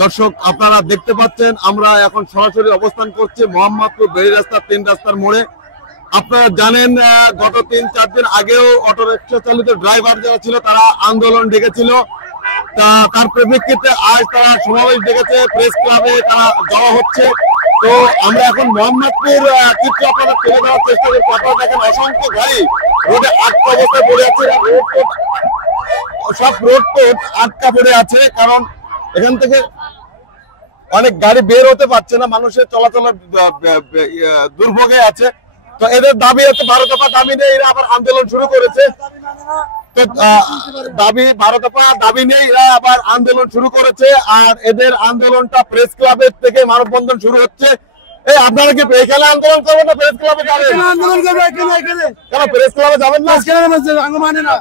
দর্শক আপনারা দেখতে পাচ্ছেন আমরা এখন সরাসরি অবস্থান করছি মোহাম্মদপুর বেড়ি রাস্তা 3 রাস্তার মোড়ে। আপনারা জানেন গত 3-4 দিন আগেও অটো রিক্সা চালিত ড্রাইভার যারা ছিল তারা আন্দোলন ডেকেছিল। তার প্রেক্ষিতে আজ তারা সমাবেশ ডেকেছে, প্রেস ক্লাবে তারা জড়ো হচ্ছে। তো আমরা এখন মোহাম্মদপুর চিত্র আপনারা তুলে দেওয়ার চেষ্টা করছি। আপনারা দেখেন অসংখ্য গাড়ি রোডে আটকা অবস্থায় পড়ে আছে, সব রোড আটকা পড়ে আছে, কারণ এখান থেকে অনেক গাড়ি বের হতে পারছে না, মানুষের চলাচলের দুর্ভোগে আছে। তো এদের দাবি হচ্ছে 12 দফা দাবি নিয়ে এরা আবার আন্দোলন শুরু করেছে। তো দাবি 12 দফা দাবি নিয়ে এরা আবার আন্দোলন শুরু করেছে। আর এদের আন্দোলনটা প্রেস ক্লাবের থেকে মানববন্ধন শুরু হচ্ছে। এই আপনারা কি এখানে আন্দোলন করবেন না প্রেস ক্লাবে যাবেন? আন্দোলন করব এখানে। কেন প্রেস ক্লাবে যাবেন না? আজকে মানে না,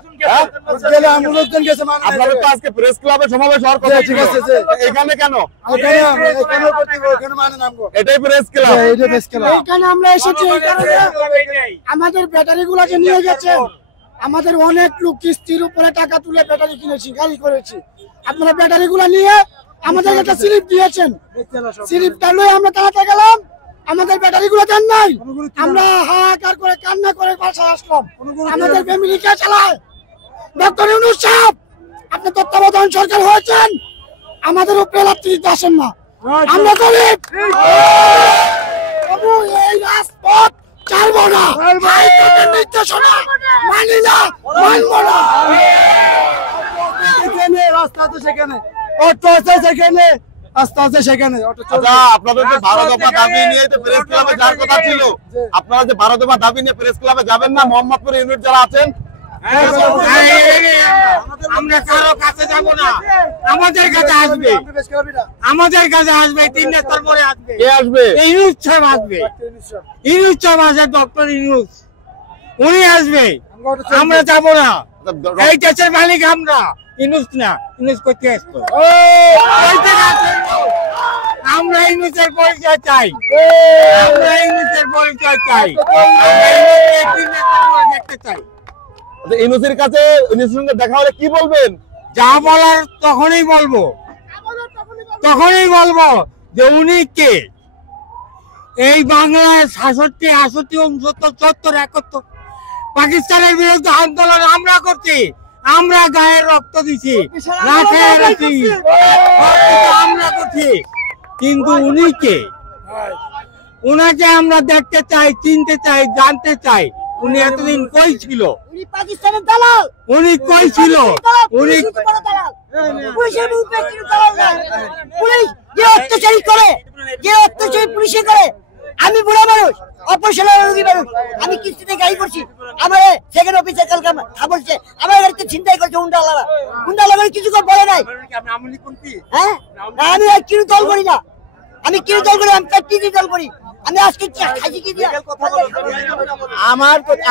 গেলে আন্দোলন গেছে মানে আপনারা তো আজকে প্রেস ক্লাবে সমাবেশ হওয়ার কথা। ঠিক আছে, এখানে কেন? এখানে করতে এখানে মানে নামবো, এটাই প্রেস ক্লাব। এইটাই প্রেস ক্লাব। এখানে আমরা এসেছি এই কারণে আমাদের ব্যাটারিগুলো যে নিয়ে গেছেন, আমাদের অনেক লোক কিস্তির উপরে টাকা তুলে ব্যাটারি কিনেছি, গাড়ি করেছি। আপনারা ব্যাটারিগুলো নিয়ে আমাদের একটা স্লিপ দিয়েছেন, স্লিপটা লয়ে আমরা তাড়াতে গেলাম, আমাদের ব্যাটারিগুলো দেন নাই। আমরা হাহাকার করে কান্না করে বাসায় আসলাম। আমাদের ফ্যামিলি কে চালায়? ডক্টর ইউনূস সাহেব, আপনি তত্ত্বাবধান সরকার হয়েছেন, আমাদের উপরে লাথি দিতে আসেন না। আমরা গরিব, তবু এই রাজপথ ছাড়বো না, হাইকোর্টের নির্দেশনা মানি না, মানবো না। এখানে রাস্তা আছে, সেখানে অটো আছে, সেখানে রাস্তা আছে, সেখানে অটো চলে। আপনাদের যে 12 দফা দাবি নিয়ে তো প্রেস ক্লাবে যাওয়ার কথা ছিল, আপনারা যে 12 দফা দাবি নিয়ে প্রেস ক্লাবে যাবেন না? মোহাম্মদপুর ইউনিট যারা আছেন, আমরা কারো কাছে যাব না, আমাদের কাছে আসবে, আমাদের কাছে আসবে। 3 রাস্তার পরে আসবে। কে আসবে? ইউনূস সাহেব আসবে, ইউনূস সাহেব আসবে, ডক্টর ইউনূস, উনি আসবে। আমরা যাব না, এই দেশের মালিক আমরা, ইউনূস না। ইউনূস করতে আসতো, আমরা ইউনূসের পরিচয় চাই, আমরা ইউনূসের পরিচয় চাই, দেখতে চাই। ইউনূসের কাছে ইউনূসের সঙ্গে দেখা হলে কি বলবেন? যা বলার তখনই বলবো, তখনই বলবো যে উনি কে। এই বাংলায় 66, 68, 69, 70, 71 পাকিস্তানের বিরুদ্ধে আন্দোলন আমরা করছি, আমরা গায়ের রক্ত দিছি, আমরা করছি। কিন্তু উনি কে? উনাকে আমরা দেখতে চাই, চিনতে চাই, জানতে চাই। উনি এতদিন কই ছিল? উনি পাকিস্তানের দালাল। উনি কই ছিল? উনি পুলিশের বিরুদ্ধে কি দালাল না? পুলিশ যে অত্যাচারী করে, যে অত্যাচারী পুলিশে করে। আমি বুড়া মানুষ, অপারেশনের রোগী মানুষ, আমি কিস্তিতে গাড়ি করছি। আমার সেকেন্ড অফিসে কালকে বলছে আমার গাড়িতে ছিনতাই করছে উন্ডালারা। উন্ডালারা কিছু করে বলে নাই। হ্যাঁ, আমি কিরু দল করি না, আমি কিরু দল করি, আমি চাকরি দল করি। আমি আজকে খাইছি কি দিয়া?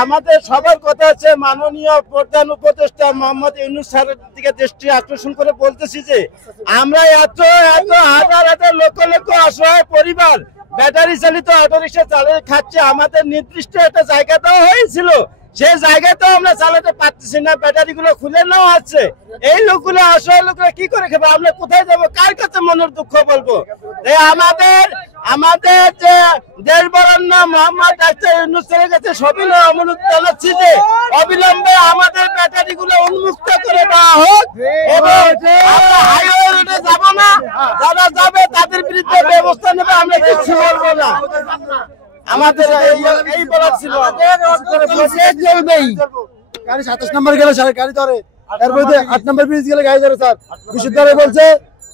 আমাদের সবার কথা হচ্ছে মাননীয় প্রধান উপদেষ্টা মোহাম্মদ ইউনূস স্যারের দিকে দৃষ্টি আকর্ষণ করে বলতেছি যে আমরা এত এত হাজার হাজার লক্ষ লক্ষ অসহায় পরিবার ব্যাটারি চালিত অটো রিক্সা চালিয়ে খাচ্ছে। আমাদের নির্দিষ্ট একটা জায়গা দেওয়া হয়েছিল, সেই জায়গাতেও আমরা চালাতে পারতেছি না, ব্যাটারি গুলো খুলে নেওয়া আছে। এই লোকগুলো অসহায় লোকরা কি করে খাবে? আমরা কোথায় যাবো? কার কাছে মনের দুঃখ বলবো? আমাদের যে দেশ বরেণ্য মোহাম্মদ ডাক্তার ইউনূসের কাছে সবিনয় অনুরোধ জানাচ্ছি যে অবিলম্বে আমাদের ব্যাটারি গুলো উন্মুক্ত করে দেওয়া হোক এবং আমরা হাইওয়ে রোডে যাব না, যারা যাবে তাদের বিরুদ্ধে ব্যবস্থা নেবে, আমরা কিছু বলবো না। আমাদের এই বলার ছিল। গাড়ি 27 নম্বর গেলে গাড়ি ধরে, এরপরে 8 নম্বর ব্রিজ গেলে গাড়ি ধরে। স্যার বিশুদ্ধভাবে বলছে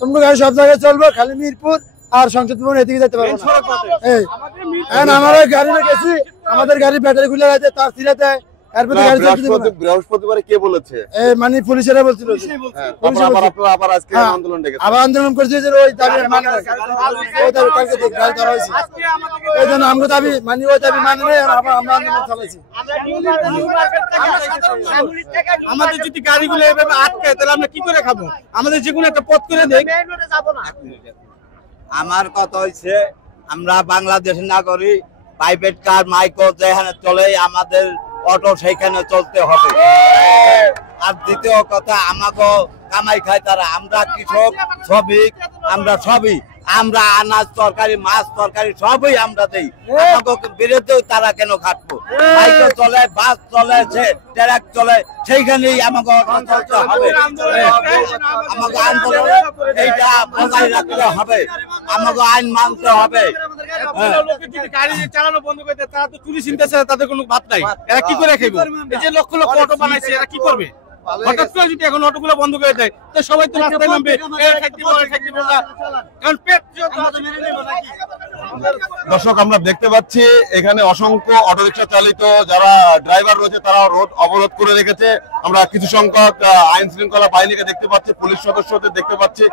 তোমরা গাড়ি সব জায়গায় চলবে, খালি মিরপুর আর সংসদ ভবন এদিকে যেতে পারবো না। আমরা গাড়ি গেছি, আমাদের গাড়ি ব্যাটারি খুলে গেছে, তার ছিঁড়ে দেয়। বৃহস্পতিবারে কে বলেছে? মানে পুলিশেরা বলছিল আবার আন্দোলন করছে যে ওই দাবি মানে গাড়ি ধরা হয়েছে। এই জন্য আমরা দাবি মানি, ওই দাবি মানে নেই, আমরা আন্দোলন চালাইছি। আমাদের যদি গাড়িগুলো এভাবে আটকায় তাহলে আমরা কি করে খাবো? আমাদের যে কোনো একটা পথ করে দেয়। আমার কথা হয়েছে আমরা বাংলাদেশের নাগরিক, প্রাইভেট কার মাইক্রো যেখানে চলে আমাদের অটো সেইখানে চলতে হবে। আর দ্বিতীয় কথা, আমাকে কামাই খায় তারা, আমরা কৃষক, শ্রমিক, আমরা সবই, আমরা আনাজ তরকারি, মাছ তরকারি সবই আমরা দেই। আমাকে বিরুদ্ধেও তারা কেন খাটবো? সাইকেল চলে, বাস চলে, ট্রাক চলে, সেইখানেই আমাকে চলতে হবে। আমাকে আন্দোলন এইটা বজায় রাখতে হবে, আমাকে আইন মানতে হবে। গাড়ি চালানো বন্ধ করে দেয়, তারা তো চুরি চিনতেছে, তাদের কোনো ভাত নাই, এরা কি করে খাইব? এই যে লক্ষ লক্ষ অটো বানাইছে, এরা কি করবে? হঠাৎ করে যদি এখন অটোগুলো বন্ধ করে দেয়, তো সবাই তো রাস্তায় নামবে, দর্শক আমরা দেখতে পাচ্ছি এখানে অসংখ্য অটোরিকশা চালিত যারা ড্রাইভার রয়েছে তারা রোড অবরোধ করে রেখেছে। আমরা কিছু সংখ্যক আইন শৃঙ্খলা বাহিনীকে দেখতে পাচ্ছি, পুলিশ সদস্যদের দেখতে পাচ্ছি।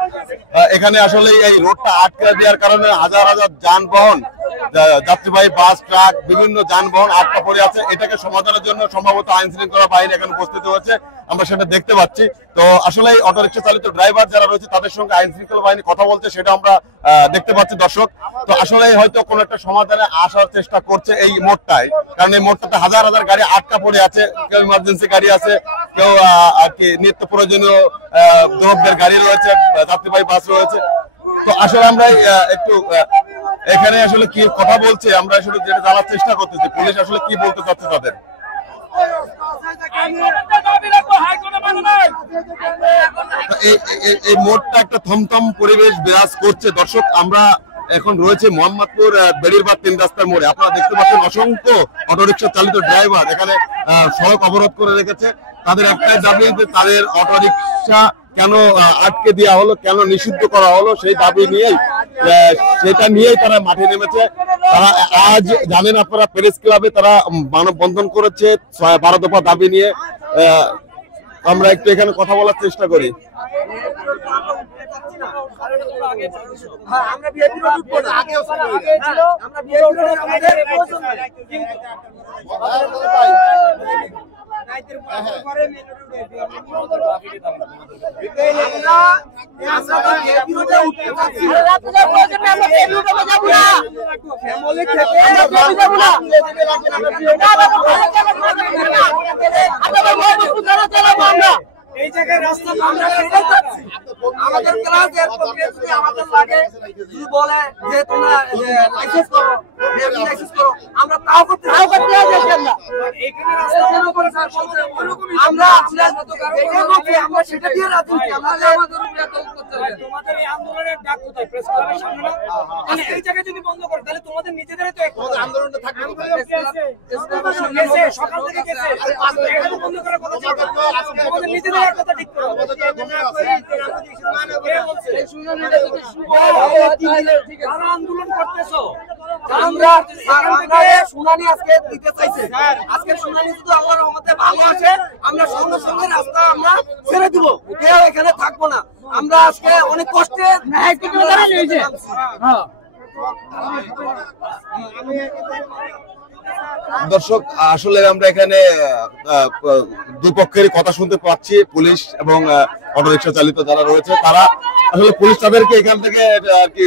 এখানে আসলে এই রোডটা আটকে দেওয়ার কারণে হাজার হাজার যানবাহন, যাত্রীবাহী বাস, ট্রাক, বিভিন্ন যানবাহন আটকা পড়ে আছে। এটাকে সমাধানের জন্য সম্ভবত আইন শৃঙ্খলা বাহিনী এখানে উপস্থিত হয়েছে, আমরা সেটা দেখতে পাচ্ছি। তো আসলে এই অটোরিকশা চালিত ড্রাইভার যারা রয়েছে তাদের সঙ্গে আইন শৃঙ্খলা বাহিনী কথা বলছে, সেটা আমরা দেখতে পাচ্ছি দর্শক। তো আসলে হয়তো কোনো একটা সমাধানে আসার চেষ্টা করছে এই মোড়টায়, কারণ এই মোড়টাতে হাজার হাজার গাড়ি আটকা পড়ে আছে। কেউ ইমার্জেন্সি গাড়ি আছে, কেউ আর কি নিত্য প্রয়োজনীয় দ্রব্যের গাড়ি রয়েছে, যাত্রীবাহী বাস রয়েছে। তো আসলে আমরা একটু এখানে আসলে কি কথা বলছে আমরা আসলে যেটা জানার চেষ্টা করতেছি, পুলিশ আসলে কি বলতে চাচ্ছে তাদের। এই মোড়টা একটা থমথম পরিবেশ বিরাজ করছে দর্শক। আমরা এখন রয়েছে মোহাম্মদপুর বেড়িরবাদ 3 রাস্তার মোড়ে। আপনারা দেখতে পাচ্ছেন অসংখ্য অটোরিকশা চালিত ড্রাইভার এখানে সড়ক অবরোধ করে রেখেছে। তাদের একটাই দাবি যে তাদের অটোরিকশা কেন আটকে দেওয়া হলো, কেন নিষিদ্ধ করা হলো, সেই দাবি নিয়েই সেটা নিয়েই তারা মাঠে নেমেছে। তারা আজ জানেন আপনারা প্রেস ক্লাবে তারা মানববন্ধন করেছে 12 দফা দাবি নিয়ে। আমরা একটু এখানে কথা বলার চেষ্টা করি। এই জায়গায় রাস্তা আমাদের ক্লাস আমাদের লাগে যদি বলে যে তোমরা লাইসেন্স করো, লাইসেন্স করো, আমরা তাও করতে যাচ্ছেন না। এখানে রাস্তা বন্ধ করে আমরা আমরা সেটা দিয়ে রাজি হচ্ছি। আমাদের উপরে করতে হবে। তোমাদের এই আন্দোলনের ডাক কোথায়? প্রেস ক্লাবের সামনে না? মানে এই জায়গায় যদি বন্ধ করে তাহলে তোমাদের নিজেদেরই তো আন্দোলনটা থাকবে। সকাল থেকে গেছে এখানে বন্ধ করার কথা ছিল, আমাদের নিজেদের কথা ঠিক করো। আন্দোলন করতেছো, আমরা শুনানি আজকে দিতে চাইছি। আজকের শুনানি যদি আল্লাহর রহমতে ভালো আসে, আমরা সঙ্গে সঙ্গে রাস্তা আমরা ছেড়ে দিব, কেউ এখানে থাকবো না। আমরা আজকে অনেক কষ্টে দর্শক আসলে আমরা এখানে দুপক্ষের কথা শুনতে পাচ্ছি। পুলিশ এবং অটোরিকশা চালিত যারা রয়েছে তারা আসলে পুলিশ তাদেরকে এখান থেকে আর কি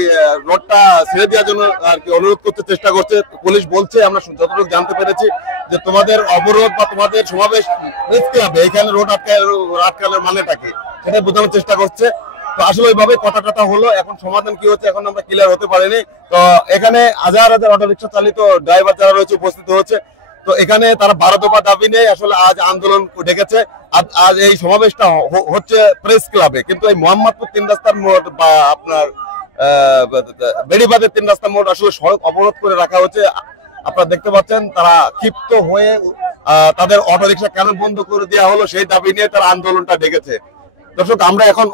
রোডটা ছেড়ে দেওয়ার জন্য আর কি অনুরোধ করতে চেষ্টা করছে। পুলিশ বলছে আমরা যতটুকু জানতে পেরেছি যে তোমাদের অবরোধ বা তোমাদের সমাবেশ প্রেস ক্লাবে এখানে রোড আটকানোর মানেটা কি সেটা বোঝানোর চেষ্টা করছে। তো আসলে ওইভাবে কথা হলো, এখন সমাধান কি হচ্ছে এখন আমরা ক্লিয়ার হতে পারিনি। তো এখানে হাজার হাজার অটোরিকশা চালিত ড্রাইভার যারা রয়েছে উপস্থিত হচ্ছে। তো এখানে তারা 12 দফা দাবি নিয়ে আসলে আজ আন্দোলন ডেকেছে। আজ এই সমাবেশটা হচ্ছে প্রেস ক্লাবে, কিন্তু এই মোহাম্মদপুর 3 রাস্তার মোড় বা আপনার বেড়িবাঁধের 3 রাস্তার মোড় আসলে সড়ক অবরোধ করে রাখা হচ্ছে। আপনারা দেখতে পাচ্ছেন তারা ক্ষিপ্ত হয়ে তাদের অটোরিকশা কেন বন্ধ করে দেওয়া হলো সেই দাবি নিয়ে তারা আন্দোলনটা ডেকেছে। দর্শক আমরা এখন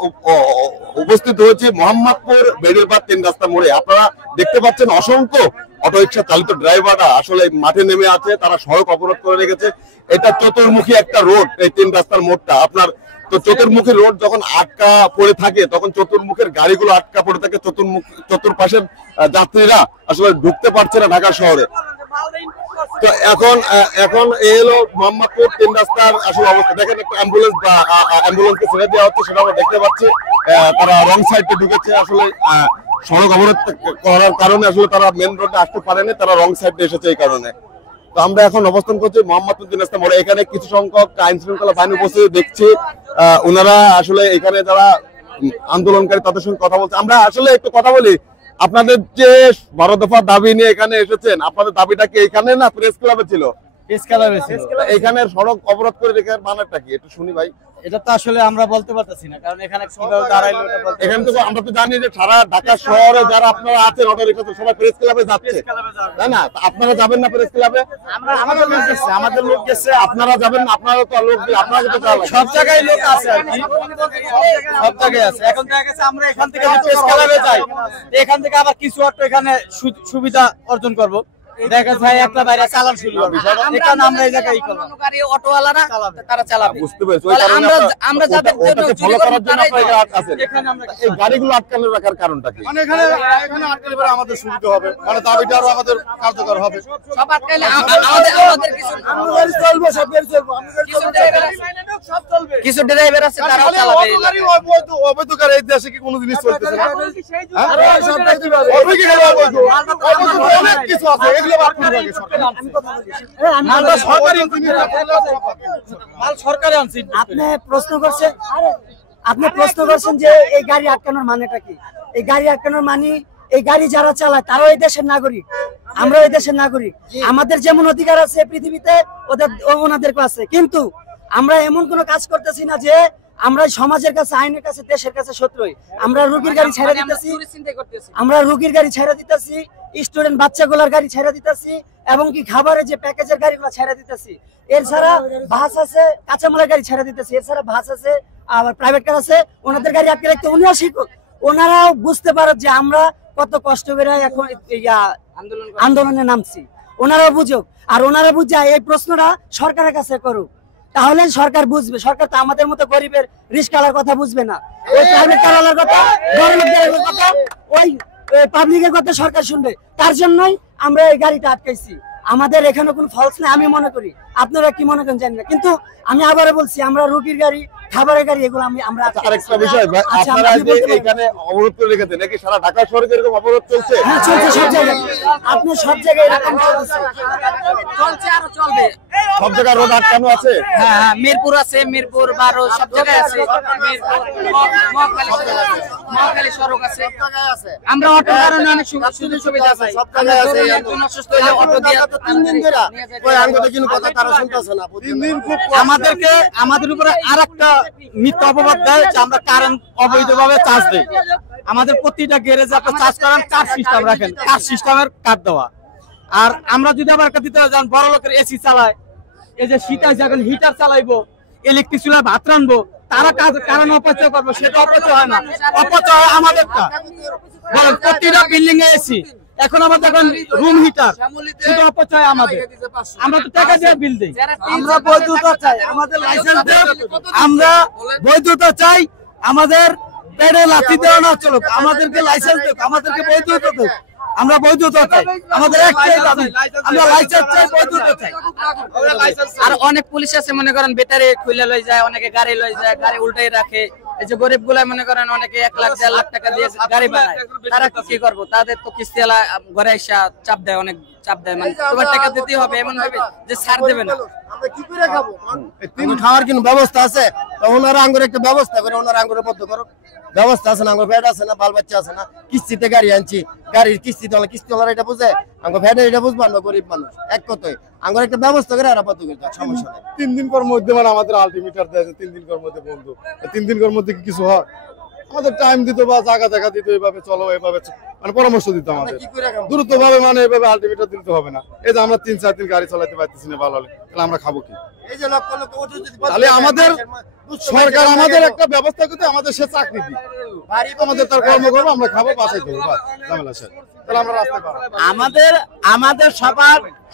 উপস্থিত হয়েছি মোহাম্মদপুর বেড়িবাঁধ 3 রাস্তা মোড়ে। আপনারা দেখতে পাচ্ছেন অসংখ্য অটোরিকশা চালিত ড্রাইভাররা আসলে মাঠে নেমে আছে, তারা সড়ক অবরোধ করে রেখেছে। এটা চতুর্মুখী একটা রোড, এই 3 রাস্তার মোড়টা আপনার। তো চতুর্মুখী রোড যখন আটকা পড়ে থাকে তখন চতুর্মুখের গাড়িগুলো আটকা পড়ে থাকে, চতুর্পাশের যাত্রীরা আসলে ঢুকতে পারছে না ঢাকা শহরে। তো এখন এলো মোহাম্মদপুর 3 রাস্তার আসলে অবস্থা। দেখেন একটা অ্যাম্বুলেন্সকে ছেড়ে দেওয়া হচ্ছে, সেটা আমরা দেখতে পাচ্ছি। তারা রং সাইডে ঢুকেছে, আসলে সড়ক অবরোধ করার কারণে আসলে তারা মেন রোডে আসতে পারেনি, তারা রং সাইডে এসেছে এই কারণে। তো তো আমরা এখন অবস্থান করছি মোহাম্মদপুর 3 রাস্তা মোড়ে। এখানে কিছু সংখ্যক আইন শৃঙ্খলা বাহিনী উপস্থিত দেখছি। ওনারা আসলে এখানে যারা আন্দোলনকারী তাদের সঙ্গে কথা বলছে। আমরা আসলে একটু কথা বলি, আপনাদের যে 12 দফা দাবি নিয়ে এখানে এসেছেন, আপনাদের দাবিটা কি এখানে না প্রেস ক্লাবে ছিল? এখানে সড়ক অবরোধ করে রেখে মানেটা কি একটু শুনি ভাই। এটা তো আসলে আমরা বলতে পারতেছি না, কারণ এখানে কিভাবে দাঁড়াইলো এটা বলতে এখানে তো আমরা তো জানি যে সারা ঢাকা শহরে যারা আপনারা আছেন অটো রিকশা সবাই প্রেস ক্লাবে যাচ্ছে, তাই না? আপনারা যাবেন না প্রেস ক্লাবে? আমাদের লোক গেছে, আপনারা যাবেন না? আপনারা তো লোক আপনারা যেতে চান, সব জায়গায় লোক আছে আর কি, সব জায়গায় আছে। এখন দেখা গেছে আমরা এখান থেকে প্রেস ক্লাবে যাই, এখান থেকে আবার কিছু একটা এখানে সুবিধা অর্জন করব, দেখা যায় একটা বাইরে চালান শুরু হবে, এখানে আমরা এই জায়গায় গাড়ি অটোওয়ালারা তারা চালাবে। বুঝতে পেরেছি। আমরা যাদের জন্য ফলো করার জন্য আপনারা আছেন। এই গাড়িগুলো আটকানো রাখার কারণটা কি? মানে এখানে আটকালে পরে আমাদের সুবিধা হবে, মানে দাবিটা আরো আমাদের কার্যকর হবে। সব আটকাইলে আমাদের কিছু আমরা গাড়ি চলবো, সব গাড়ি চলবো, আমরা গাড়ি চলবো। কিছু ড্রাইভার আছে তারাও চালাবে। অবৈধ গাড়ি এই দেশে কি কোনো জিনিস চলতেছে না? হ্যাঁ, সব গাড়ি দিবে। অবৈধ গাড়ি অবৈধ অনেক কিছু আছে, এগুলো বাদ করে রাখে সরকার। মালটা সরকারি মাল সরকারি আনছি। আপনি প্রশ্ন করছেন যে এই গাড়ি আটকানোর মানেটা কি? এই গাড়ি আটকানোর মানে এই গাড়ি যারা চালায় তারাও এই দেশের নাগরিক, আমরা এই দেশের নাগরিক। আমাদের যেমন অধিকার আছে পৃথিবীতে ওনাদেরকে আছে, কিন্তু আমরা এমন কোনো কাজ করতেছি না যে আমরা সমাজের কাছে, আইনের কাছে, দেশের কাছে শত্রুই। আমরা রুগীর গাড়ি ছেড়ে দিতেছি, স্টুডেন্ট বাচ্চাগুলোর গাড়ি ছেড়ে দিতেছি, এবং কি খাবারের যে প্যাকেজের গাড়িগুলো ছেড়ে দিতেছি। এছাড়া বাস আছে, কাঁচামালের গাড়ি ছেড়ে দিতেছি। এছাড়া বাস আছে, আবার প্রাইভেট কার আছে, ওনাদের গাড়ি আটকে রাখতে উনিও শিক্ষক। ওনারাও বুঝতে পারে যে আমরা কত কষ্ট করে এখন আন্দোলনে নামছি, ওনারাও বুঝুক। আর ওনারা বুঝে এই প্রশ্নটা সরকারের কাছে করুক, তাহলে সরকার বুঝবে। সরকার তো আমাদের মতো গরিবের রিস্কালার কথা বুঝবে না, ওই প্রাইভেট কারালার কথা, গভর্নমেন্টের কথা, ওই পাবলিকের কথা সরকার শুনবে। তার জন্যই আমরা এই গাড়িটা আটকাইছি। আমাদের এখানে কোনো ফলস নেই আমি মনে করি, আপনারা কি মনে করেন জানি না, কিন্তু আমি আবারও বলছি আমরা রুগীর গাড়ি, খাবারের গাড়ি এগুলো আমরা আরেকটা বিষয়, আপনারা যে এখানে অবরোধ করে রেখেছেন, নাকি সারা ঢাকা শহরে এরকম অবরোধ চলছে? হ্যাঁ চলছে সব জায়গায়, আপনি সব জায়গায় এরকম চলছে, আরো চলবে। সব জায়গায় রোড আটকানো আছে। হ্যাঁ, মিরপুর আছে, মিরপুর 12 সব জায়গায় আছে, মহাখালী সড়ক আছে। আমরা অটোর কারণে অনেক সুযোগ সুবিধা পাই, সব জায়গায় আছে। একজন অসুস্থ হলে অটো দিয়ে 3 দিন ধরে কই আঙ্গুতে কিন্তু কথা তারা শুনতাছে না। 3 দিন খুব আমাদের উপরে আরেকটা মিথ্যা অপবাদ দেয় যে আমরা কারেন্ট অবৈধভাবে চার্জ দেই। আমাদের প্রতিটা গ্যারেজে আপনি চার্জ করেন, কার্ড সিস্টেম রাখেন, কার্ড সিস্টেমের কার্ড দেওয়া। আর আমরা যদি আবার দিতে যান, বড় লোকের এসি চালায়, এই যে শীতের যখন হিটার চালাইবো, ইলেকট্রিক চুলায় ভাত রানবো, তারা কারণ অপচয় করবো, সেটা অপচয় হয় না, অপচয় হয় আমাদেরটা। বলেন, প্রতিটা বিল্ডিং এ এসি, এখন আমাদের এখন রুম হিটার, সেটা অপচয় আমাদের। আমরা তো টাকা দিয়ে বিল দিই। আমরা বৈধতা চাই, আমাদের লাইসেন্স দেন, আমরা বৈধতা চাই। আমাদের পেড়ে লাথি দেওয়া না চলুক, আমাদেরকে লাইসেন্স দেখ, আমাদেরকে বৈধতা দেখ। আমরা বৈধতা চাই, আমাদের একটাই দাবি, আমরা লাইসেন্স চাই, বৈধতা চাই। আর অনেক পুলিশ আছে মনে করেন ব্যাটারি খুলে লই যায়, অনেকে গাড়ি লই যায়, গাড়ি উল্টাই রাখে। এই যে গরিব গুলা মনে করেন অনেকে 1 লাখ 1.5 লাখ টাকা দিয়ে গাড়ি বানায়, তারা কি করবো? তাদের তো কিস্তিওয়ালা ঘরে এসে চাপ দেয়, অনেক চাপ দেয়, মানে তোমার টাকা দিতেই হবে, এমন হবে যে ছাড় দেবে না। আমরা কি করে খাবো? তিন খাওয়ার কি ব্যবস্থা আছে? তো ওনারা আঙ্গুর একটা ব্যবস্থা করে, ওনারা আঙ্গুরের বদ্ধ করো, ব্যবস্থা আছে না? আঙ্গুর ভ্যাট আছে না? বাল বাচ্চা আছে না? কিস্তিতে গাড়ি আনছি, গাড়ির কিস্তিতে হলে কিস্তিওয়ালারা এটা বুঝে, আঙ্গুর ভ্যাটের এটা বুঝবো না গরিব মানুষ। এক কথায় আঙ্গুর একটা ব্যবস্থা করে আর বদ্ধ করতে সমস্যা নেই। 3 দিন কর মধ্যে মানে আমাদের আলটিমিটার দেয় 3 দিন কর মধ্যে বন্ধু, 3 দিন কর মধ্যে কি কিছু হয়? আমাদের টাইম দিত বা জায়গা দেখা দিত, এইভাবে চলো, এইভাবে মানে পরামর্শ দিত আমাদের দ্রুত ভাবে, মানে এইভাবে আলটিমিটার দিতে হবে না। এই যে আমরা 3-4 দিন গাড়ি চালাতে পারতেছি না ভালো হলে, তাহলে আমরা খাবো কি? এই যে লক্ষ লক্ষ ওষুধ যদি তাহলে আমাদের সরকার আমাদের একটা ব্যবস্থা করতে, আমাদের সে চাকরি দিই, আমাদের তার কর্ম করবো, আমরা খাবো, বাসায় দেবো, বাস ঝামেলা শেষ। তাহলে আমরা রাস্তা পাবো। আমাদের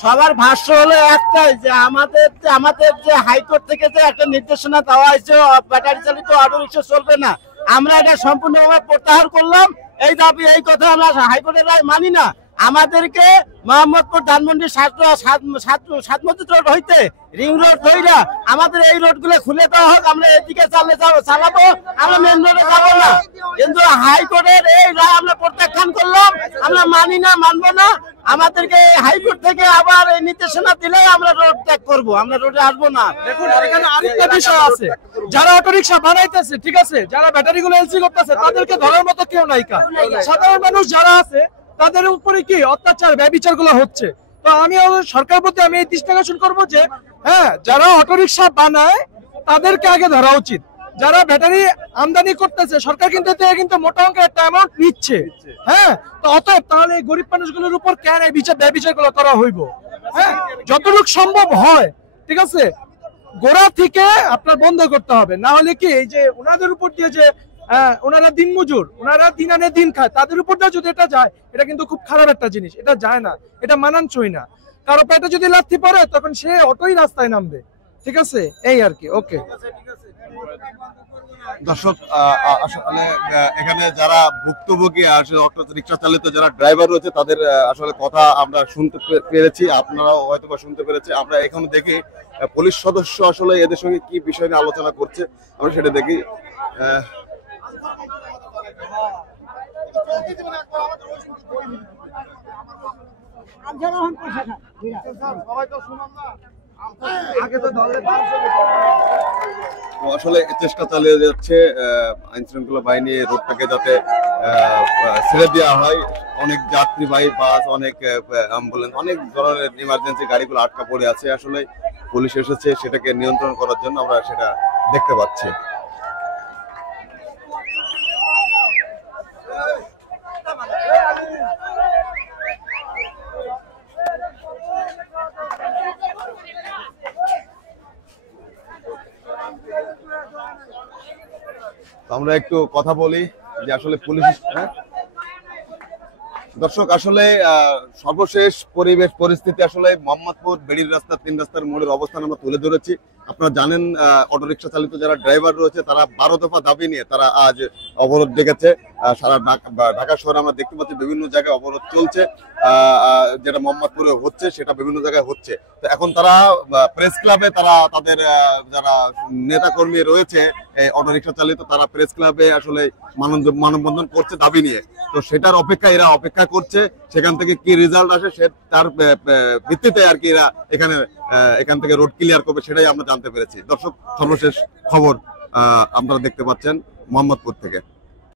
সবার ভাষ্য হলো একটাই, যে আমাদের যে হাইকোর্ট থেকে যে একটা নির্দেশনা দেওয়া হয়েছে ব্যাটারি চালিত অটো রিক্সা চলবে না, আমরা এটা সম্পূর্ণভাবে প্রত্যাহার করলাম। এই দাবি, এই কথা আমরা হাইকোর্টের রায় মানি না। আমাদেরকে মোহাম্মদপুর ধানমন্ডি সাতমতি রোড হইতে রিং রোড ধইরা আমাদের এই রোড গুলো খুলে দেওয়া হোক, আমরা এদিকে চালাবো, আমরা মেন রোডে যাবো না। কিন্তু হাইকোর্টের এই রায় আমরা প্রত্যাখ্যান করলাম, আমরা মানি না, মানবো না। আমাদেরকে হাইকোর্ট থেকে আবার এই নির্দেশনা দিলে আমরা রোড ত্যাগ করবো, আমরা রোডে আসবো না। দেখুন এখানে আরেকটা বিষয় আছে, যারা অটোরিকশা বানাইতেছে, ঠিক আছে, যারা ব্যাটারি গুলো এলসি করতেছে, তাদেরকে ধরার মতো কেউ নাই। সাধারণ মানুষ যারা আছে তাদের উপরে কি অত্যাচার ব্যভিচার গুলো হচ্ছে। তো আমি সরকার প্রতি আমি এই দৃষ্টি আকর্ষণ করবো যে হ্যাঁ, যারা অটোরিকশা বানায় তাদেরকে আগে ধরা উচিত। যারা ব্যাটারি আমদানি করতেছে, সরকার কিন্তু কিন্তু মোটা অঙ্কের একটা অ্যামাউন্ট নিচ্ছে। হ্যাঁ, তো অতএব তাহলে গরিব মানুষগুলোর উপর কেন এই বিচার গুলো করা হইব? হ্যাঁ, যতটুকু সম্ভব হয়, ঠিক আছে, গোড়া থেকে আপনার বন্ধ করতে হবে। না হলে কি এই যে ওনাদের উপর দিয়ে যে ওনারা দিন মজুর, ওনারা দিন আনে দিন খায়, তাদের উপর দিয়ে যদি এটা যায়, এটা কিন্তু খুব খারাপ একটা জিনিস। এটা যায় না, এটা মানানসই না। কারো পেটে যদি লাথি পড়ে তখন সে অটোই রাস্তায় নামবে। ঠিক আছে, এই আর কি। ওকে দর্শক, আসলে এখানে যারা ভুক্তভোগী আসলে অটো রিক্সা চালিত যারা ড্রাইভার রয়েছে তাদের আসলে কথা আমরা শুনতে পেরেছি, আপনারাও হয়তো বা শুনতে পেরেছি। আমরা এখানে দেখি পুলিশ সদস্য আসলে এদের সঙ্গে কি বিষয় নিয়ে আলোচনা করছে, আমরা সেটা দেখি। আসলে চেষ্টা চালিয়ে যাচ্ছে আইন শৃঙ্খলা বাহিনী রোডটাকে যাতে ছেড়ে দেওয়া হয়। অনেক যাত্রীবাহী বাস, অনেক অ্যাম্বুলেন্স, অনেক ধরনের ইমার্জেন্সি গাড়িগুলো আটকা পড়ে আছে। আসলে পুলিশ এসেছে সেটাকে নিয়ন্ত্রণ করার জন্য, আমরা সেটা দেখতে পাচ্ছি। আমরা একটু কথা বলি যে আসলে পুলিশ, দর্শক আসলে সর্বশেষ পরিবেশ পরিস্থিতি আসলে মোহাম্মদপুর বেড়ির রাস্তা 3 রাস্তার মোড়ের অবস্থান আমরা তুলে ধরেছি। আপনারা জানেন অটোরিকশা চালিত যারা ড্রাইভার রয়েছে তারা 12 দফা দাবি নিয়ে তারা আজ অবরোধ ডেকেছে। সারা ঢাকা শহরে আমরা দেখতে পাচ্ছি বিভিন্ন জায়গায় অবরোধ চলছে, যেটা মোহাম্মদপুরে হচ্ছে সেটা বিভিন্ন জায়গায় হচ্ছে। তো এখন তারা প্রেস ক্লাবে তারা তাদের যারা নেতা কর্মী রয়েছে অটোরিকশা চালিত, তারা প্রেস ক্লাবে আসলে মানববন্ধন করছে দাবি নিয়ে। তো সেটার অপেক্ষা এরা অপেক্ষা করছে, সেখান থেকে কি রেজাল্ট আসে সে তার ভিত্তিতে আর কি এরা এখান থেকে রোড ক্লিয়ার করবে, সেটাই আমরা জানতে পেরেছি। দর্শক, সর্বশেষ খবর আপনারা দেখতে পাচ্ছেন মোহাম্মদপুর থেকে।